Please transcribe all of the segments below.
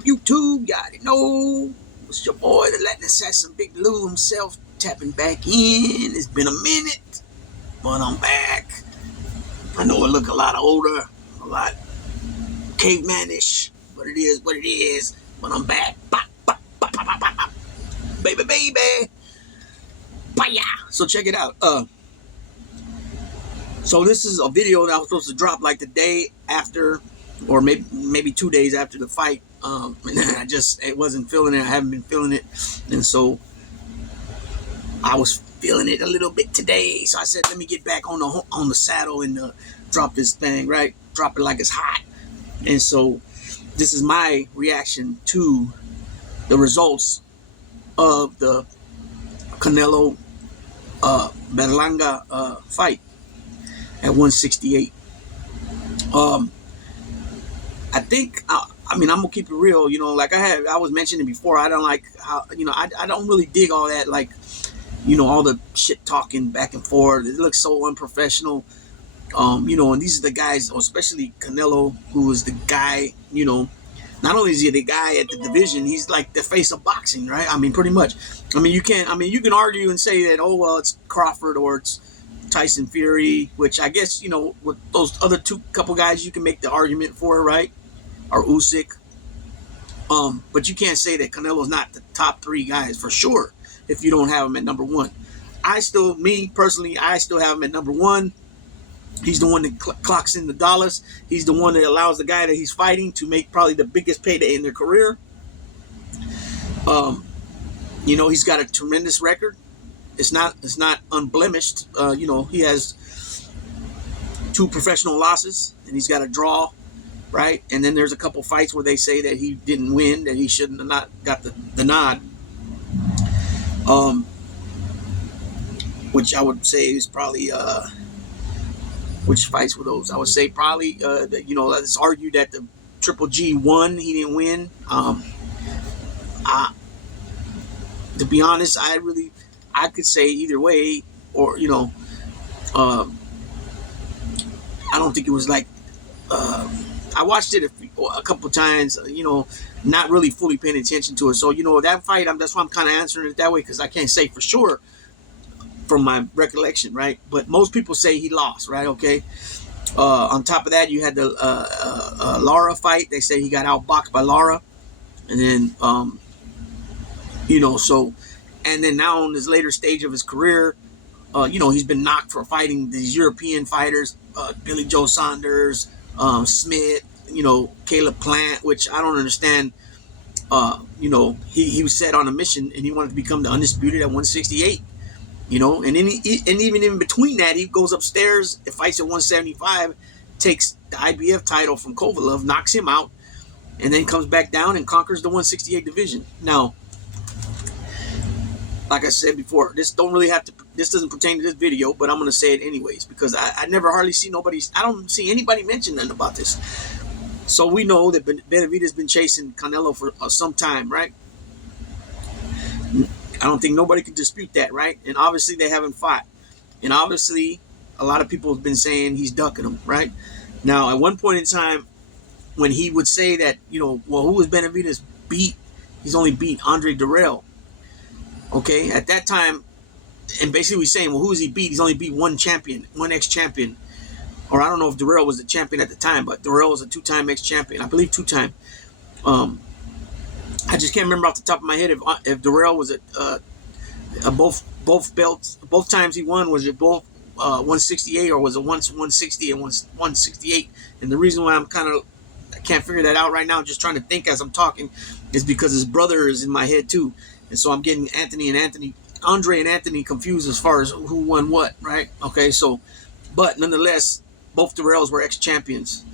up, YouTube? You already know. It's your boy, the Latin Assassin, Big Lou himself, tapping back in. It's been a minute, but I'm back. I know I look a lot older, a lot cavemanish, but it is what it is. But I'm back. Bop, bop, bop, bop, bop, bop. Baby, baby. Baya. So check it out. So this is a video that I was supposed to drop like the day after, or maybe 2 days after the fight. And I wasn't feeling it. I haven't been feeling it, and so I was feeling it a little bit today. So I said, let me get back on the saddle and drop this thing, right? Drop it like it's hot. And so this is my reaction to the results of the Canelo Berlanga fight at 168. I think, I mean, I'm gonna keep it real, like I was mentioning before, I don't like how, I don't really dig all that, like, all the shit talking back and forth. It looks so unprofessional. And these are the guys, especially Canelo, who is the guy, not only is he the guy at the division, he's like the face of boxing, right? I mean, pretty much. You can argue and say that, oh, well, it's Crawford or it's Tyson Fury, which I guess, with those other couple guys, you can make the argument for, right? Or Usyk. But you can't say that Canelo's not the top three guys for sure if you don't have him at number one. Me personally, I still have him at number one. He's the one that clocks in the dollars. He's the one that allows the guy that he's fighting to make probably the biggest payday in their career. He's got a tremendous record. It's not unblemished. He has 2 professional losses, and he's got a draw, right? And then there's a couple fights where they say that he didn't win, that he shouldn't have not got the nod. Which I would say is probably which fights were those? I would say probably let's argue that the Triple G won, he didn't win. To be honest, I could say either way, or I don't think it was like I watched it a couple times, not really fully paying attention to it. So that fight, that's why I'm kind of answering it that way, because I can't say for sure from my recollection, right? But most people say he lost, right? Okay. On top of that, you had the Lara fight. They say he got outboxed by Lara, and then so, and then now in this later stage of his career, he's been knocked for fighting these European fighters, Billy Joe Saunders, Smith, Caleb Plant, which I don't understand. He was set on a mission and he wanted to become the undisputed at 168. And even in between that, he goes upstairs, fights at 175, takes the IBF title from Kovalev, knocks him out, and then comes back down and conquers the 168 division. Now, like I said before, this doesn't pertain to this video, but I'm going to say it anyways, because I never hardly see I don't see anybody mention nothing about this. So we know that Benavidez been chasing Canelo for some time, right? I don't think nobody can dispute that, right? And obviously they haven't fought. And obviously a lot of people have been saying he's ducking him, right? Now, at one point in time, when he would say that, well, who was Benavidez beat? He's only beat Andre Dirrell. Okay, at that time, and basically he's saying, well, who is he beat? He's only beat one champion, one ex-champion. Or I don't know if Dirrell was the champion at the time, but Dirrell was a 2-time ex-champion. I believe 2-time. I just can't remember off the top of my head if Dirrell was both belts, both times he won, was it both 168 or was it once 160 and once 168? And the reason why I can't figure that out right now, just trying to think as I'm talking, is because his brother is in my head too. And so I'm getting Andre and Anthony confused as far as who won what, right? Okay, so, but nonetheless, both Dirrells were ex-champions.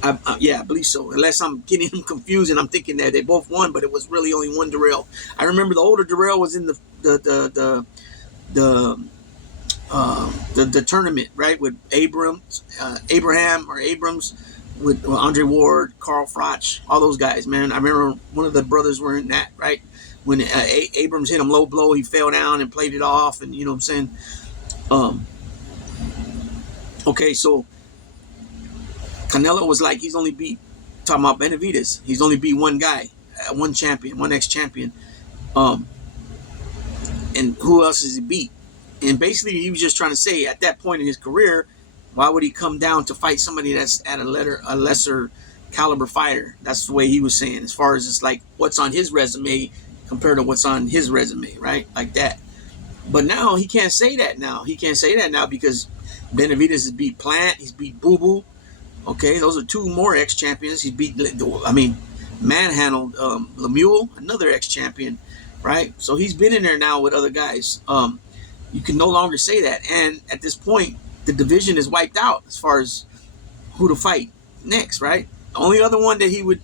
I believe so. Unless I'm getting them confused and I'm thinking that they both won, but it was really only one Dirrell. I remember the older Dirrell was in the tournament, right, with Abrams, with Andre Ward, Carl Froch, all those guys, man. I remember one of the brothers were in that, right? When Abrams hit him low blow, he fell down and played it off, and you know what I'm saying? Okay, so Canelo was like, he's only beat talking about Benavidez. He's only beat one guy, one champion, one ex-champion. And who else has he beat? And basically, he was just trying to say, at that point in his career, why would he come down to fight somebody that's at a lesser caliber fighter? That's the way he was saying, as far as it's like what's on his resume compared to what's on his resume, right? Like that. But now he can't say that now. He can't say that now because Benavidez has beat Plant. He's beat Boo Boo. Okay, those are two more ex-champions. He beat, manhandled Lemieux, another ex-champion, right? So he's been in there now with other guys. You can no longer say that. And at this point, the division is wiped out as far as who to fight next, right? The only other one that he would,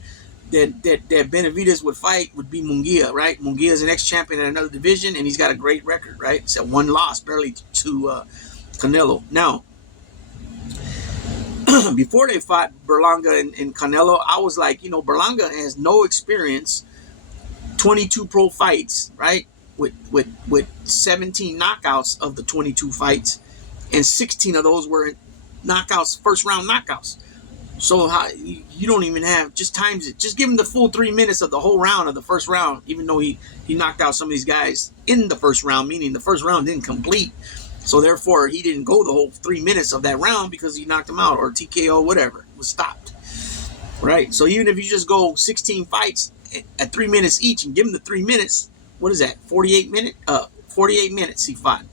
that Benavidez would fight would be Munguia, right? Munguia is an ex-champion in another division, and he's got a great record, right? It's at one loss, barely to Canelo. Now, before they fought Berlanga and Canelo, I was like, Berlanga has no experience, 22 pro fights, right? With 17 knockouts of the 22 fights, and 16 of those were knockouts, first round knockouts. So you don't even have, just times it. Just give him the full 3 minutes of the whole round of the first round, even though he knocked out some of these guys in the first round, meaning the first round didn't complete. So therefore, he didn't go the whole 3 minutes of that round because he knocked him out, or TKO, whatever, it was stopped. Right? So even if you just go 16 fights at 3 minutes each and give him the 3 minutes, what is that? 48 minutes he fought.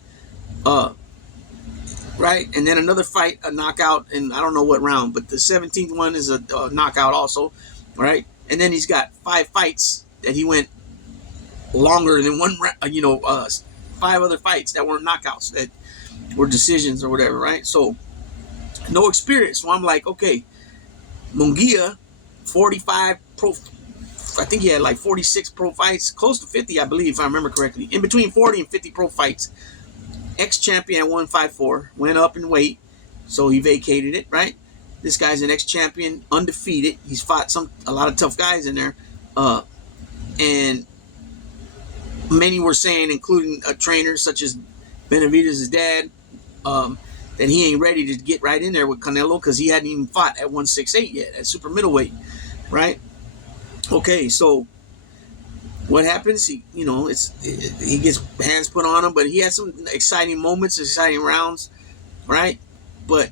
Right? And then another fight, a knockout, and I don't know what round, but the 17th one is a knockout also. Right? And then he's got 5 fights that he went longer than one round, 5 other fights that weren't knockouts, that were decisions or whatever, right? So no experience. So I'm like, okay, Munguia, 45 pro, I think he had like 46 pro fights, close to 50, I believe, if I remember correctly. In between 40 and 50 pro fights. Ex-champion at 154, went up in weight, so he vacated it, right? This guy's an ex-champion, undefeated. He's fought a lot of tough guys in there, and many were saying, including trainers such as Benavidez' dad, that he ain't ready to get right in there with Canelo because he hadn't even fought at 168 yet, at super middleweight, right? Okay, so what happens? He gets hands put on him, but he had some exciting moments, exciting rounds, right? But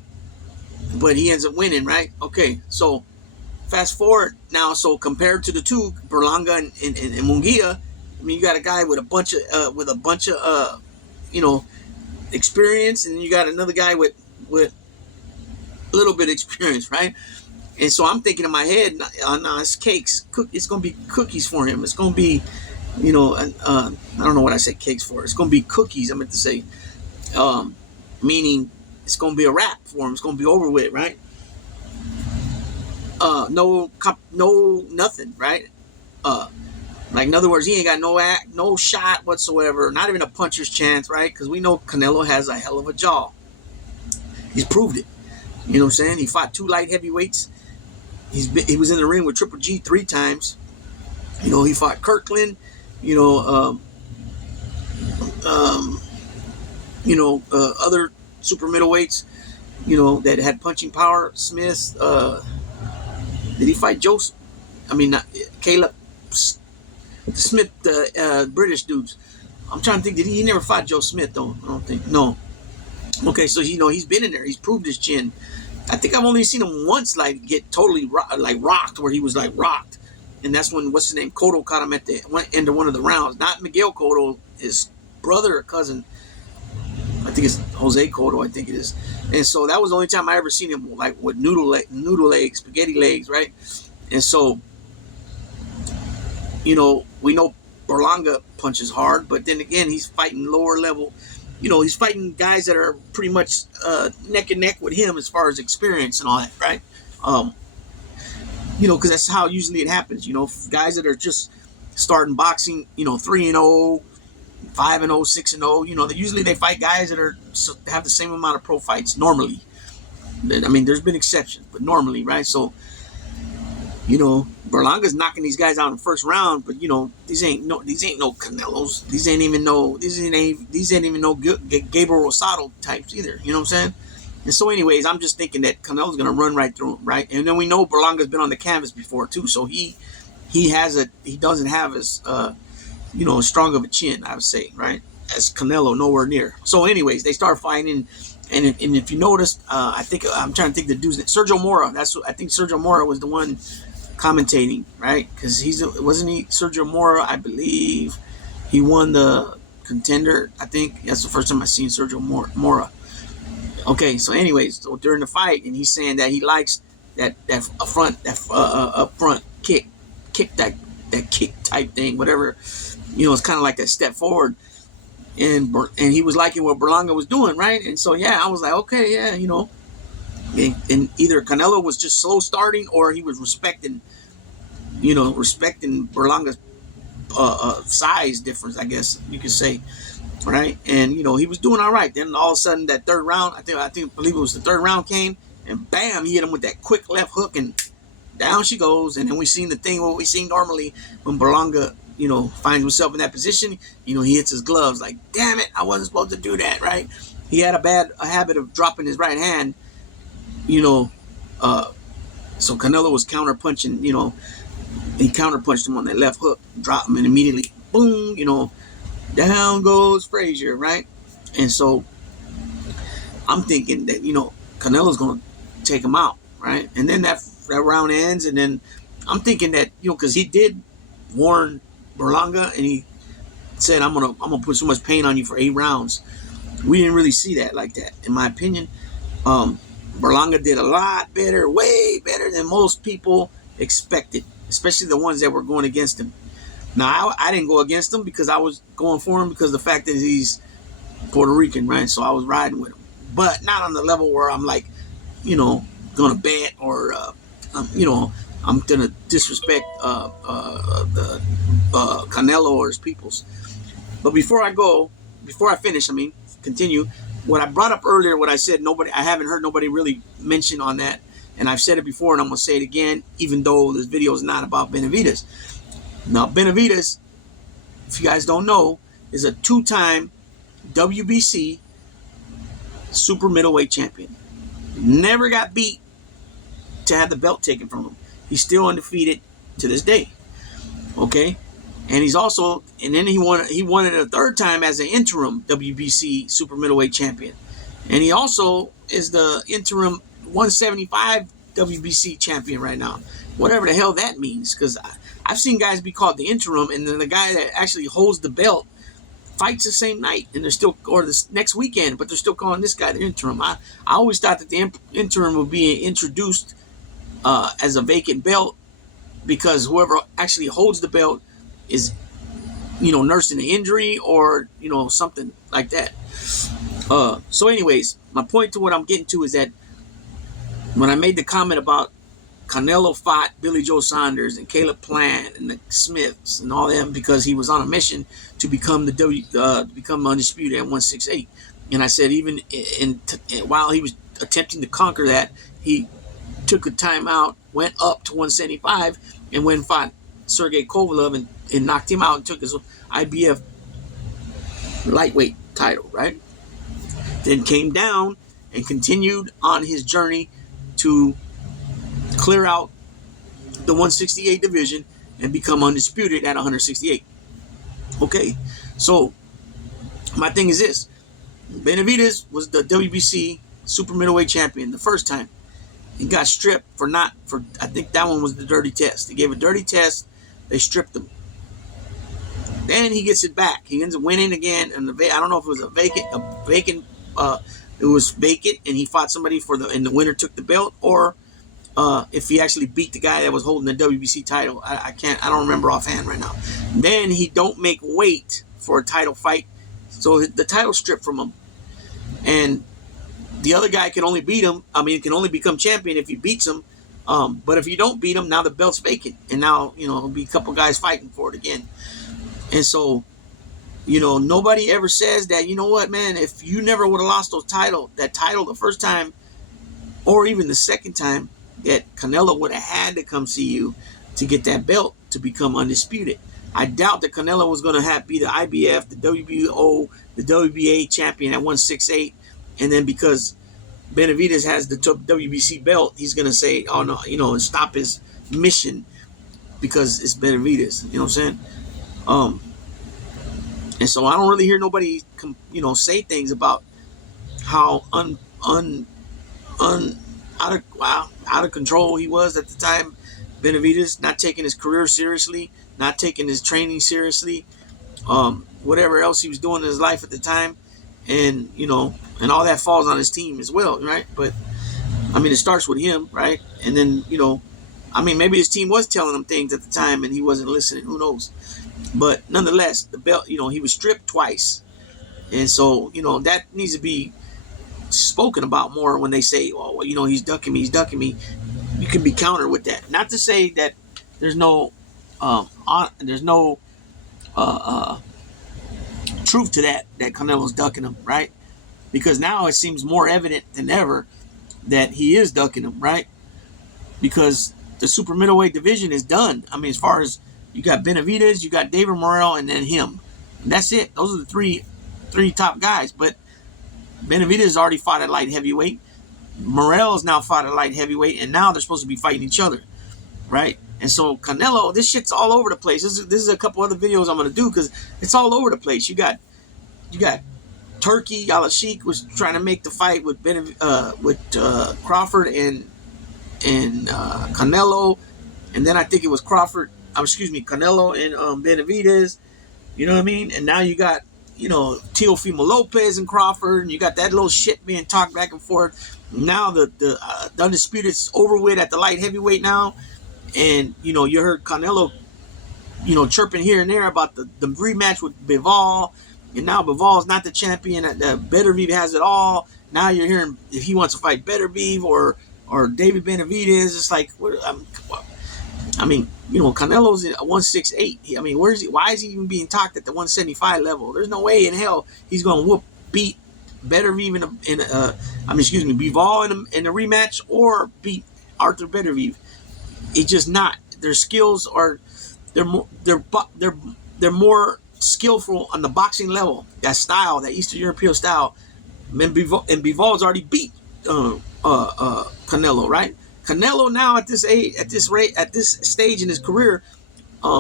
he ends up winning, right? Okay, so fast forward now. So compared to the two, Berlanga and Munguia, I mean, you got a guy with a bunch of experience, and you got another guy with a little bit of experience, right? And so I'm thinking in my head, nah, it's cakes. It's going to be cookies for him. It's going to be, I don't know what I said cakes for. It's going to be cookies, I meant to say. Meaning it's going to be a wrap for him. It's going to be over with, right? No, nothing, right? Like, in other words, he ain't got no shot whatsoever, not even a puncher's chance, right? Because we know Canelo has a hell of a jaw. He's proved it. You know what I'm saying? He fought 2 light heavyweights. He was in the ring with Triple G 3 times. He fought Kirkland. Other super middleweights. That had punching power. Smith. Did he fight Joseph? Caleb Smith, British dudes. I'm trying to think. He never fought Joe Smith though? I don't think. No. Okay, so he's been in there. He's proved his chin. I think I've only seen him once, like, get totally rocked, where he was like rocked, and that's when what's his name, Cotto, caught him at the end of one of the rounds. Not Miguel Cotto, his brother or cousin. I think it's Jose Cotto. I think it is. And so that was the only time I ever seen him like with noodle legs, spaghetti legs, right? And so, we know Berlanga punches hard, but then again, he's fighting lower level. He's fighting guys that are pretty much neck and neck with him as far as experience and all that, right? Because that's how usually it happens. Guys that are just starting boxing, 3-0, 5-0, 6-0. Usually they fight guys that have the same amount of pro fights normally. I mean, there's been exceptions, but normally, right? So, Berlanga's knocking these guys out in the first round, but these ain't no Canelos. These ain't even no Gabriel Rosado types either. You know what I'm saying? And so, anyways, I'm just thinking that Canelo's gonna run right through him, right? And then we know Berlanga's been on the canvas before too, so he doesn't have as as strong of a chin, I would say, right? As Canelo, nowhere near. So, anyways, they start fighting, and if you noticed, I think I'm trying to think the dude's name, Sergio Mora. I think Sergio Mora was the one commentating, right? Because wasn't he Sergio Mora? I believe he won the Contender. I think that's the first time I seen Sergio Mora. Okay, so anyways, so during the fight, and he's saying that he likes that up front kick that kick type thing, whatever. It's kind of like that step forward, and he was liking what Berlanga was doing, right? And so yeah, I was like, okay, yeah, and either Canelo was just slow starting, or he was respecting Berlanga's size difference, I guess you could say, right? And he was doing all right. Then all of a sudden, that third round, I believe it was the third round came, and bam, he hit him with that quick left hook, and down she goes. And then we seen the thing what we see normally when Berlanga, finds himself in that position. He hits his gloves like, damn it, I wasn't supposed to do that, right? He had a habit of dropping his right hand, so Canelo was counter punching, he counter punched him on that left hook, dropped him, and immediately, boom, down goes Frazier, right? And so I'm thinking that, Canelo's going to take him out, right? And then that round ends, and then I'm thinking that, because he did warn Berlanga, and he said, I'm gonna put so much pain on you for 8 rounds. We didn't really see that like that, in my opinion. Berlanga did a lot better, way better than most people expected, especially the ones that were going against him. Now, I didn't go against him because I was going for him because of the fact that he's Puerto Rican, right? So I was riding with him, but not on the level where I'm like, gonna bet or, I'm gonna disrespect Canelo or his peoples. But before I finish, continue. What I brought up earlier, what I said, I haven't heard nobody really mention on that, and I've said it before, and I'm gonna say it again, even though this video is not about Benavidez. Now, Benavidez, if you guys don't know, is a 2-time WBC super middleweight champion. Never got beat to have the belt taken from him. He's still undefeated to this day. Okay? And he's also, and then he won it a 3rd time as an interim WBC super middleweight champion. And he also is the interim 175 WBC champion right now. Whatever the hell that means, because I've seen guys be called the interim, and then the guy that actually holds the belt fights the same night, and they're still, or the next weekend, but they're still calling this guy the interim. I always thought that the interim would be introduced as a vacant belt, because whoever actually holds the belt is, nursing an injury or, something like that. So anyways, my point to what I'm getting to is that when I made the comment about Canelo fought Billy Joe Saunders and Caleb Plant and the Smiths and all them because he was on a mission to become become undisputed at 168. And I said even while he was attempting to conquer that, he took a timeout, went up to 175, and went and fought Sergey Kovalev and knocked him out and took his IBF lightweight title, right? Then came down and continued on his journey to clear out the 168 division and become undisputed at 168. Okay, so my thing is this. Benavidez was the WBC super middleweight champion the first time. He got stripped I think that one was the dirty test. They gave a dirty test. They stripped him. Then he gets it back. He ends up winning again. And I don't know if it was it was vacant, and he fought somebody and the winner took the belt, or if he actually beat the guy that was holding the WBC title. I don't remember offhand right now. Then he don't make weight for a title fight, so the title stripped from him. And the other guy can only beat him. Can only become champion if he beats him. But if you don't beat him, now the belt's vacant. And now, it'll be a couple guys fighting for it again. And so, nobody ever says that, what, man, if you never would have lost that title the first time, or even the second time, that Canelo would have had to come see you to get that belt to become undisputed. I doubt that Canelo was going to be the IBF, the WBO, the WBA champion at 168. And then because Benavidez has the WBC belt, he's gonna say, "Oh no," and stop his mission because it's Benavidez. You know what I'm saying? Um, and so I don't really hear nobody, say things about how un out of control he was at the time. Benavidez not taking his career seriously, not taking his training seriously, whatever else he was doing in his life at the time, and and all that falls on his team as well, right? But I mean, it starts with him, right? And then maybe his team was telling him things at the time and he wasn't listening. Who knows? But nonetheless, the belt, he was stripped twice, and so that needs to be spoken about more when they say, "Oh, well, he's ducking me, he's ducking me." You can be countered with that. Not to say that there's no truth to that Canelo's ducking him, right? Because now it seems more evident than ever that he is ducking him, right? Because the super middleweight division is done. I mean, as far as you got Benavidez, you got David Morrell, and then him. And that's it. Those are the three top guys. But Benavidez already fought at light heavyweight. Morrell is now fought at light heavyweight, and now they're supposed to be fighting each other, right? And so Canelo, this shit's all over the place. This is a couple other videos I'm gonna do because it's all over the place. You got Turkey. Al-Sheikh was trying to make the fight with Crawford and Canelo, and then I think it was Canelo and Benavidez. You know what I mean? And now you got Teofimo Lopez and Crawford, and you got that little shit being talked back and forth. Now the Undisputed's over with at the light heavyweight now, and you heard Canelo chirping here and there about the rematch with Bivol, and now Bivol's not the champion. Beterbiev has it all. Now you're hearing if he wants to fight Beterbiev or David Benavidez. It's like, Canelo's at 168. I mean, where is he? Why is he even being talked at the 175 level? There's no way in hell he's going to beat Beterbiev Bivol in a rematch or beat Arthur Beterbiev. It's just not. Their skills are they're more skillful on the boxing level. That style, that Eastern European style. And Bivol's already beat Canelo, right? Canelo now at this stage in his career,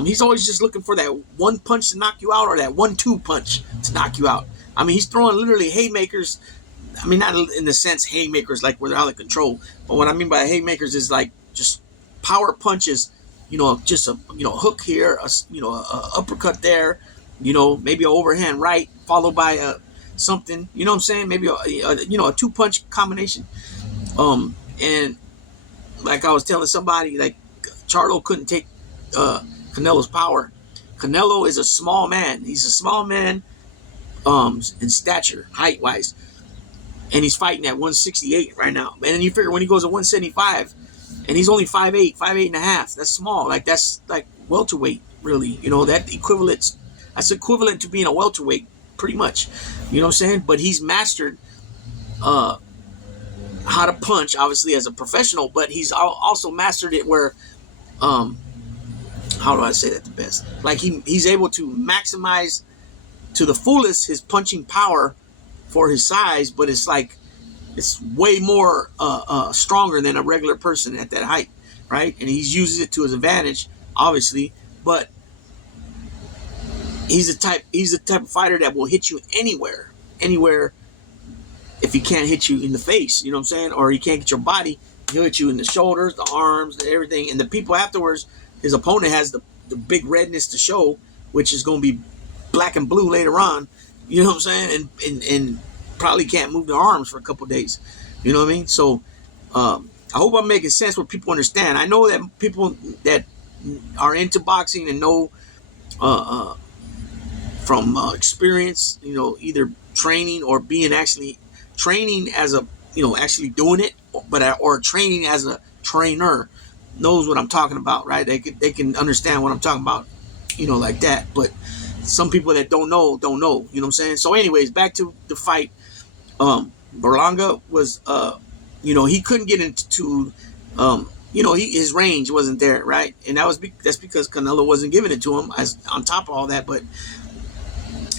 he's always just looking for that one punch to knock you out or that 1-2 punch to knock you out. I mean, he's throwing literally haymakers. I mean, not in the sense haymakers like where they're out of control, but what I mean by haymakers is like just power punches. Just a hook here, a uppercut there, maybe an overhand right followed by something. You know what I'm saying? Maybe a 2-punch combination. And like I was telling somebody, like Charlo couldn't take Canelo's power. Canelo is a small man. He's a small man in stature, height-wise. And he's fighting at 168 right now. And then you figure when he goes to 175, and he's only 5'8", 5'8 and a half. That's small. Like that's like welterweight, really. That's equivalent to being a welterweight, pretty much. You know what I'm saying? But he's mastered how to punch, obviously as a professional. But he's also mastered it where, how do I say that the best? Like he's able to maximize to the fullest his punching power for his size, but it's like it's way more stronger than a regular person at that height, right? And he uses it to his advantage, obviously. But he's the type of fighter that will hit you anywhere. If he can't hit you in the face, you know what I'm saying, or he can't get your body, he'll hit you in the shoulders, the arms, everything. And the people afterwards, his opponent has the big redness to show, which is going to be black and blue later on. You know what I'm saying? And probably can't move their arms for a couple of days. You know what I mean? So I hope I'm making sense where people understand. I know that people that are into boxing and know from experience, either training or being actually training as a, actually doing it, or training as a trainer, knows what I'm talking about, right? They can understand what I'm talking about, like that. But some people that don't know, you know what I'm saying? So anyways, back to the fight. Berlanga was, he couldn't get into, his range wasn't there, right? And that's because Canelo wasn't giving it to him as on top of all that. But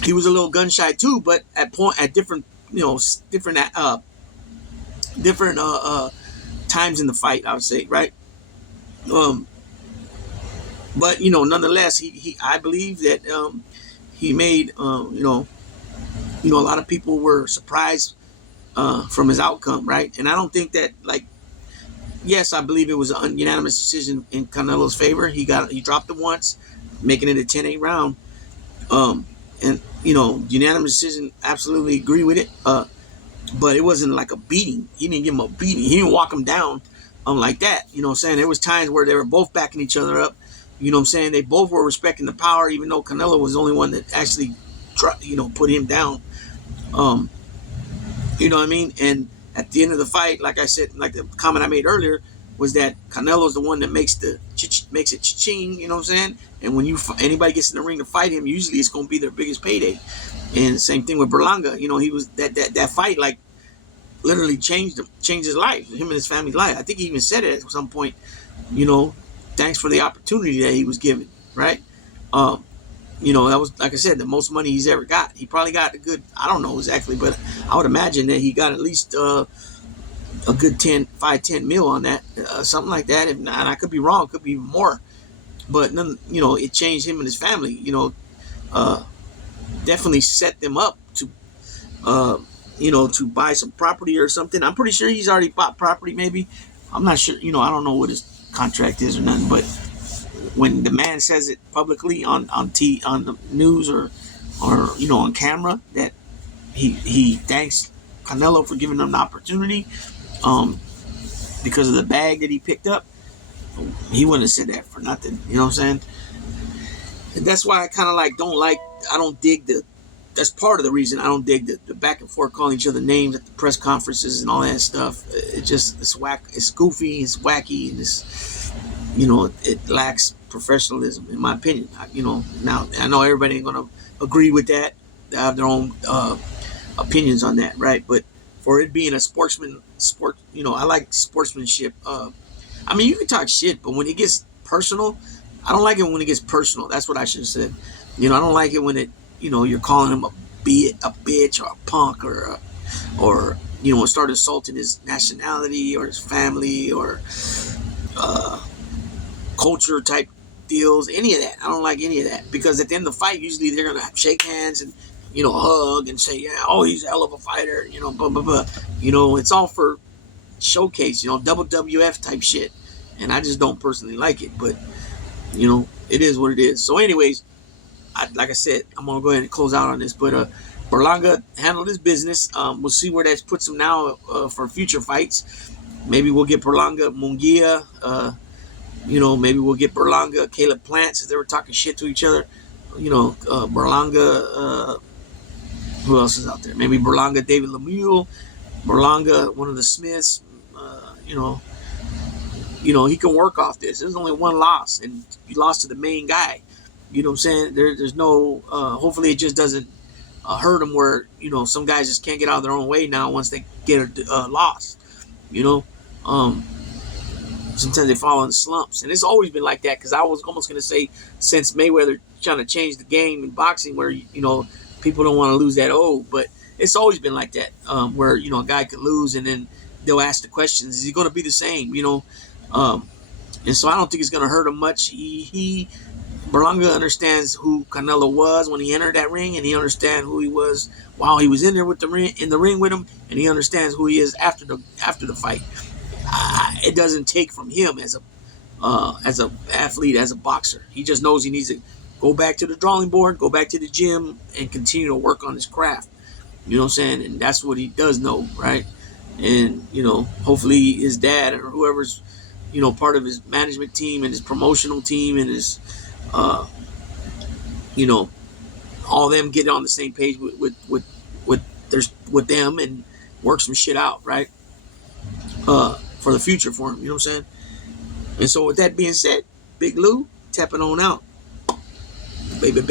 he was a little gun shy too. But at different different times in the fight, I would say, right? Um, but nonetheless, he I believe that he made a lot of people were surprised from his outcome, right? And I don't think that, like, yes, I believe it was an unanimous decision in Canelo's favor. He dropped him once, making it a 10-8 round. And unanimous decision, absolutely agree with it. But it wasn't like a beating. He didn't give him a beating. He didn't walk him down like that. You know what I'm saying? There was times where they were both backing each other up. You know what I'm saying? They both were respecting the power, even though Canelo was the only one that actually put him down. You know what I mean? And at the end of the fight, like I said, like the comment I made earlier, was that Canelo's the one that makes it cha-ching, you know what I'm saying? And when anybody gets in the ring to fight him, usually it's going to be their biggest payday. And same thing with Berlanga. He was that fight, like, literally changed his life, him and his family's life. I think he even said it at some point, thanks for the opportunity that he was given, right? That was, like I said, the most money he's ever got. He probably got I don't know exactly, but I would imagine that he got at least a good 10 mil on that, something like that. And I could be wrong, could be even more. But it changed him and his family. Definitely set them up to, to buy some property or something. I'm pretty sure he's already bought property. Maybe, I'm not sure. I don't know what his contract is or nothing. But when the man says it publicly on the news or on camera that he thanks Canelo for giving him the opportunity, because of the bag that he picked up, he wouldn't have said that for nothing. You know what I'm saying? And that's why I kind of I don't dig that's part of the reason I don't dig the back and forth calling each other names at the press conferences and all that stuff. It's whack, it's goofy, it's wacky, and it lacks professionalism, in my opinion. Now I know everybody ain't gonna agree with that. They have their own opinions on that, right? But for it being a sport, I like sportsmanship. I mean, you can talk shit, but when it gets personal, I don't like it when it gets personal. That's what I should have said. I don't like it when you're calling him a bitch or a punk or start insulting his nationality or his family or culture type deals, any of that. I don't like any of that, because at the end of the fight, usually they're gonna shake hands and hug and say, yeah, oh, he's a hell of a fighter, blah blah blah. It's all for showcase, WWF type shit, and I just don't personally like it. But it is what it is. So anyways, like I said, I'm gonna go ahead and close out on this. But Berlanga handled his business. We'll see where that puts him now for future fights. Maybe we'll get Berlanga Munguia. Maybe we'll get Berlanga Caleb Plant, since they were talking shit to each other. Berlanga. Who else is out there? Maybe Berlanga David Lemieux. Berlanga, one of the Smiths. He can work off this. There's only one loss, and he lost to the main guy. You know what I'm saying? There's no. Hopefully, it just doesn't hurt him where some guys just can't get out of their own way now once they get lost. Sometimes they fall in slumps, and it's always been like that. Because I was almost gonna say, since Mayweather trying to change the game in boxing, where people don't want to lose that old, but it's always been like that. Where a guy could lose, and then they'll ask the questions: is he going to be the same? And so I don't think it's going to hurt him much. Berlanga understands who Canelo was when he entered that ring, and he understands who he was while he was in there with in the ring with him, and he understands who he is after the fight. It doesn't take from him as a athlete, as a boxer. He just knows he needs to go back to the drawing board, go back to the gym, and continue to work on his craft. You know what I'm saying? And that's what he does know, right? And hopefully his dad or whoever's part of his management team and his promotional team and his all them get on the same page with them and work some shit out, right? For the future for him, you know what I'm saying? And so with that being said, Big Lou, tapping on out. Baby.